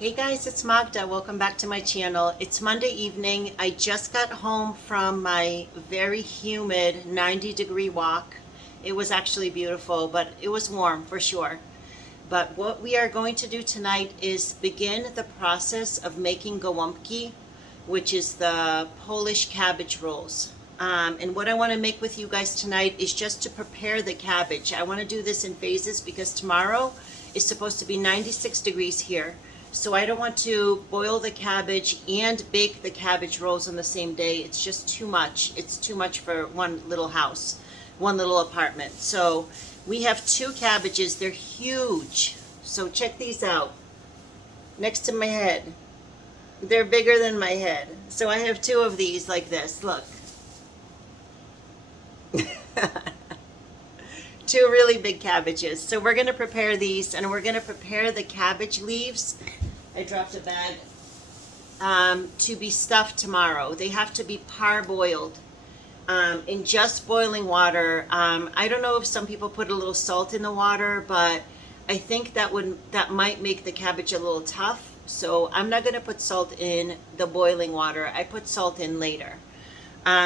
Hey guys, it's Magda. Welcome back to my channel. It's Monday evening. I just got home from my very humid 90-degree walk. It was actually beautiful, but it was warm for sure. But what we are going to do tonight is begin the process of making Golombki, which is the Polish cabbage rolls. And what I want to make with you guys tonight is just to prepare the cabbage. I want to do this in phases because tomorrow is supposed to be 96 degrees here. So I don't want to boil the cabbage and bake the cabbage rolls on the same day. It's just too much. It's too much for one little house, one little apartment. So we have two cabbages. They're huge. So check these out. Next to my head. They're bigger than my head. So I have two of these like this. Look. Two really big cabbages. So we're going to prepare these, and we're going to prepare the cabbage leaves. I dropped a bag to be stuffed tomorrow. They have to be parboiled in just boiling water. I don't know if some people put a little salt in the water, but I think that might make the cabbage a little tough. So I'm not going to put salt in the boiling water. I put salt in later.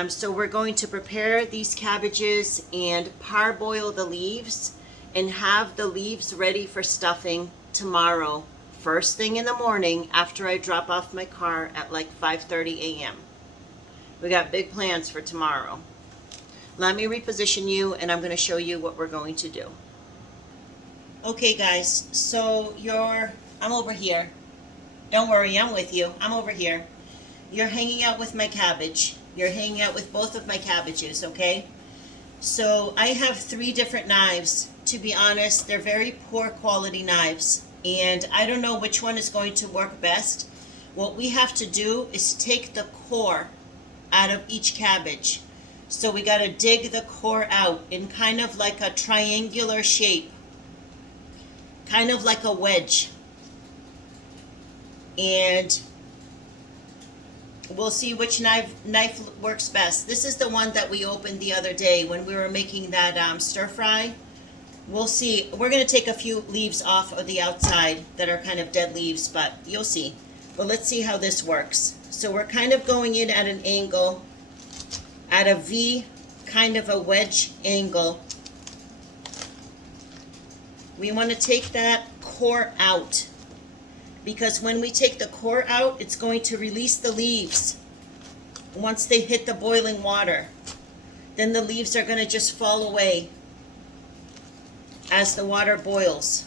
So we're going to prepare these cabbages and parboil the leaves and have the leaves ready for stuffing tomorrow, first thing in the morning after I drop off my car at like 5:30 a.m. We got big plans for tomorrow. Let me reposition you and I'm going to show you what we're going to do. Okay guys, so I'm over here. Don't worry, I'm with you. I'm over here. You're hanging out with my cabbage. You're hanging out with both of my cabbages, okay? So I have 3 different knives. To be honest, they're very poor quality knives, and I don't know which one is going to work best. What we have to do is take the core out of each cabbage. So we got to dig the core out in kind of like a triangular shape, kind of like a wedge. And we'll see which knife works best. This is the one that we opened the other day when we were making that stir fry. We'll see. We're going to take a few leaves off of the outside that are kind of dead leaves, but you'll see. But let's see how this works. So we're kind of going in at an angle, at a V, kind of a wedge angle. We want to take that core out, because when we take the core out, it's going to release the leaves once they hit the boiling water. Then the leaves are going to just fall away as the water boils.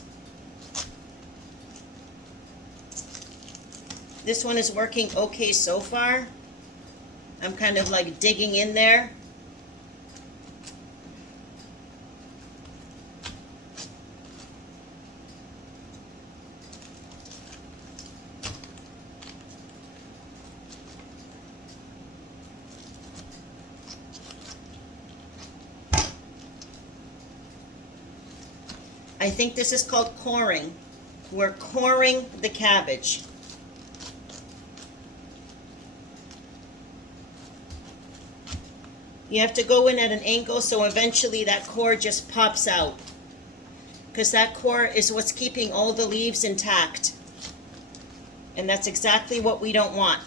This one is working okay so far. I'm kind of like digging in there. I think this is called coring. We're coring the cabbage. You have to go in at an angle so eventually that core just pops out, because that core is what's keeping all the leaves intact. And that's exactly what we don't want.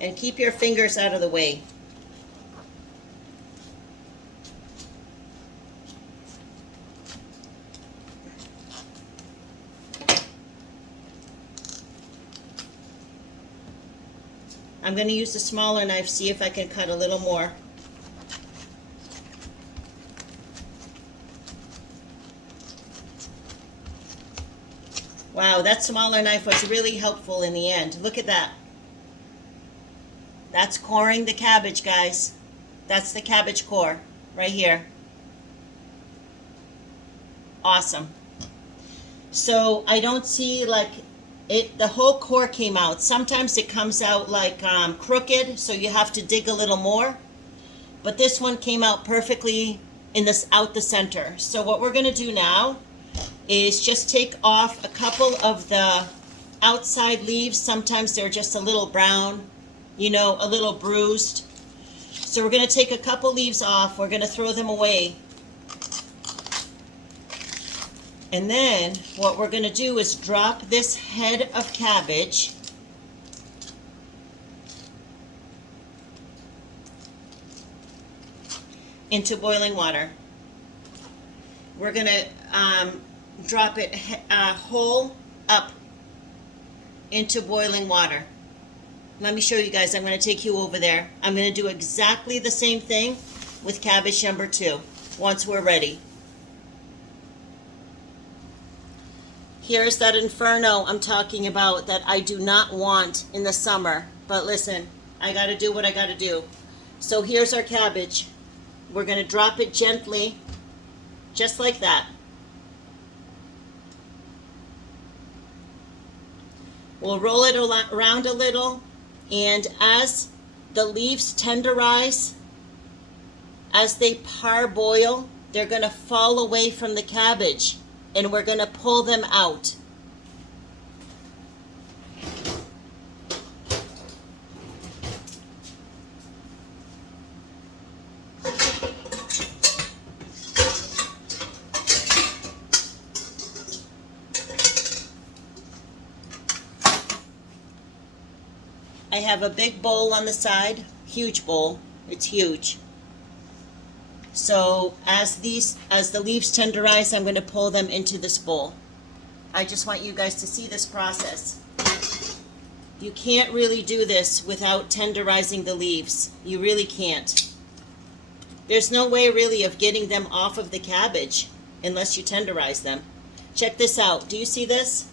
And keep your fingers out of the way. I'm going to use the smaller knife, see if I can cut a little more. Wow, that smaller knife was really helpful in the end. Look at that. That's coring the cabbage, guys. That's the cabbage core right here. Awesome. So I don't see like it, the whole core came out. Sometimes it comes out like crooked, so you have to dig a little more. But this one came out perfectly out the center. So what we're going to do now is just take off a couple of the outside leaves. Sometimes they're just a little brown, you know, a little bruised. So we're going to take a couple leaves off. We're going to throw them away. And then what we're going to do is drop this head of cabbage into boiling water. We're going to drop it whole up into boiling water. Let me show you guys. I'm going to take you over there. I'm going to do exactly the same thing with cabbage number 2 once we're ready. Here's that inferno I'm talking about that I do not want in the summer. But listen, I got to do what I got to do. So here's our cabbage. We're going to drop it gently, just like that. We'll roll it around a little, and as the leaves tenderize, as they parboil, they're going to fall away from the cabbage, and we're going to pull them out. I have a big bowl on the side, huge bowl. It's huge. So as the leaves tenderize, I'm going to pull them into this bowl. I just want you guys to see this process. You can't really do this without tenderizing the leaves. You really can't. There's no way really of getting them off of the cabbage unless you tenderize them. Check this out. Do you see this?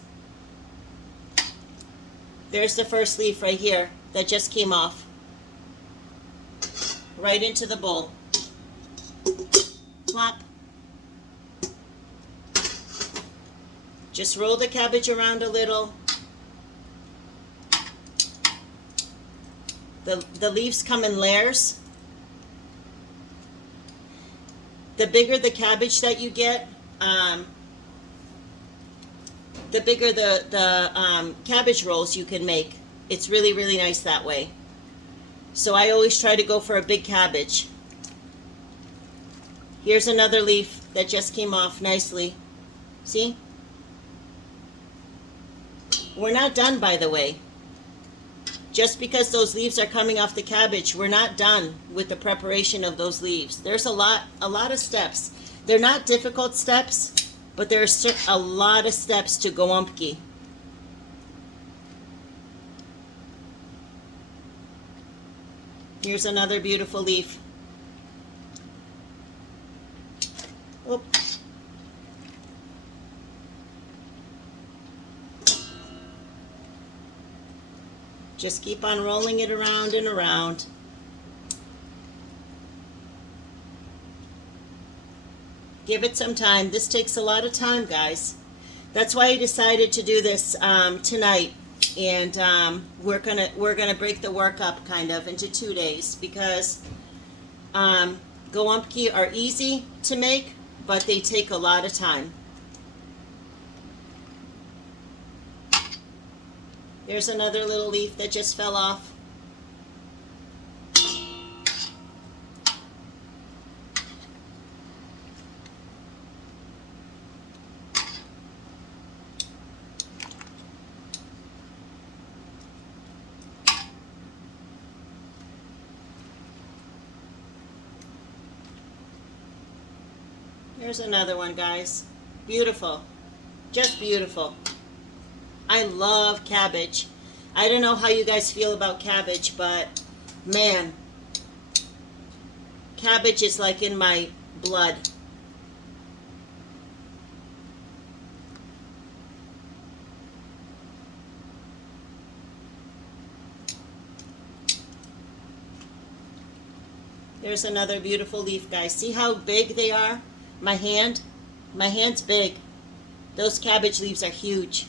There's the first leaf right here that just came off. Right into the bowl. Plop. Just roll the cabbage around a little. The leaves come in layers. The bigger the cabbage that you get, the bigger the cabbage rolls you can make. It's really, really nice that way. So I always try to go for a big cabbage. Here's another leaf that just came off nicely. See? We're not done, by the way. Just because those leaves are coming off the cabbage, we're not done with the preparation of those leaves. There's a lot of steps. They're not difficult steps, but there's a lot of steps to Golombki. Here's another beautiful leaf. Oop. Just keep on rolling it around and around. Give it some time. This takes a lot of time, guys. That's why I decided to do this tonight. And we're gonna break the work up kind of into 2 days because Golombki are easy to make, but they take a lot of time. There's another little leaf that just fell off. There's another one, guys. Beautiful. Just beautiful. I love cabbage. I don't know how you guys feel about cabbage, but man, cabbage is like in my blood. There's another beautiful leaf, guys. See how big they are? My hand's big. Those cabbage leaves are huge.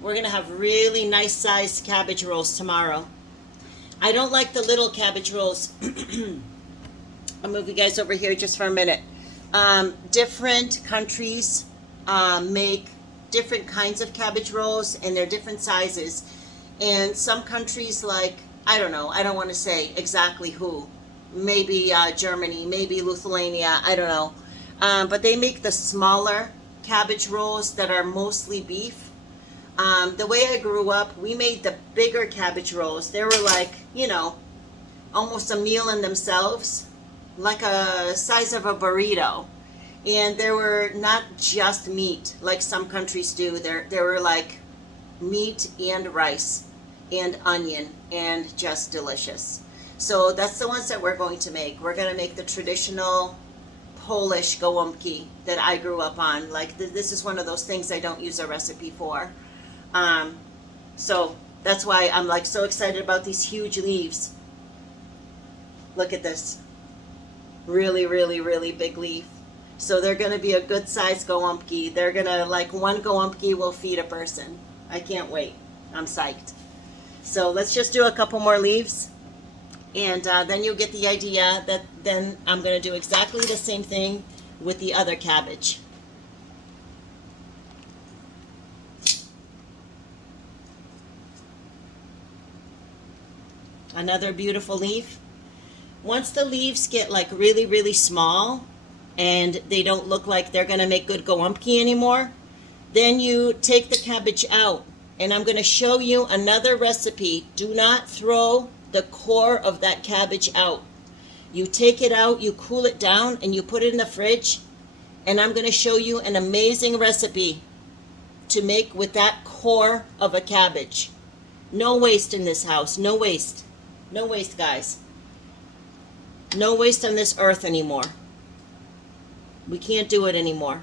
We're going to have really nice sized cabbage rolls tomorrow. I don't like the little cabbage rolls. I'll move you guys over here just for a minute. Different countries make different kinds of cabbage rolls, and they're different sizes. And some countries, like, I don't know, I don't want to say exactly who, maybe Germany, maybe Lithuania, I don't know. But they make the smaller cabbage rolls that are mostly beef. The way I grew up, we made the bigger cabbage rolls. They were like, you know, almost a meal in themselves, like a size of a burrito. And there were not just meat like some countries do. There were like meat and rice and onion and just delicious. So that's the ones that we're going to make. We're going to make the traditional Polish Golombki that I grew up on. Like this is one of those things I don't use a recipe for. So that's why I'm like so excited about these huge leaves. Look at this. Really, really, really big leaf. So they're going to be a good size Golombki. They're going to, like, one Golombki will feed a person. I can't wait. I'm psyched. So let's just do a couple more leaves. And then you'll get the idea that then I'm going to do exactly the same thing with the other cabbage. Another beautiful leaf. Once the leaves get like really, really small and they don't look like they're going to make good Golombki anymore, then you take the cabbage out. And I'm going to show you another recipe. Do not throw the core of that cabbage out. You take it out, you cool it down, and you put it in the fridge. And I'm going to show you an amazing recipe to make with that core of a cabbage. No waste in this house. No waste. No waste, guys. No waste on this earth anymore. We can't do it anymore.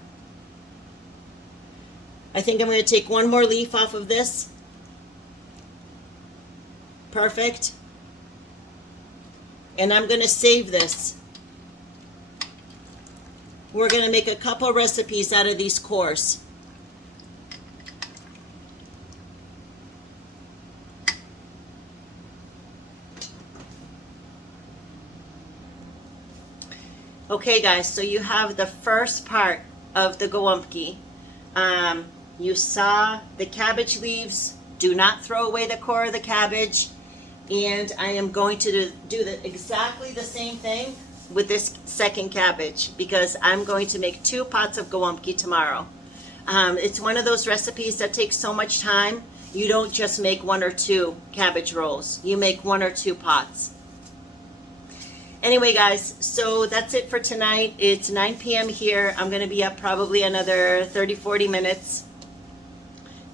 I think I'm going to take one more leaf off of this. Perfect. And I'm going to save this. We're going to make a couple recipes out of these cores. Okay, guys, so you have the first part of the Golombki. You saw the cabbage leaves. Do not throw away the core of the cabbage. And I am going to do exactly the same thing with this second cabbage because I'm going to make 2 pots of Golombki tomorrow. It's one of those recipes that takes so much time. You don't just make 1 or 2 cabbage rolls. You make 1 or 2 pots. Anyway, guys, so that's it for tonight. It's 9 p.m. here. I'm going to be up probably another 30, 40 minutes.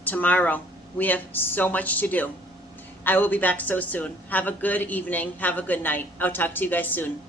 Tomorrow, we have so much to do. I will be back so soon. Have a good evening. Have a good night. I'll talk to you guys soon.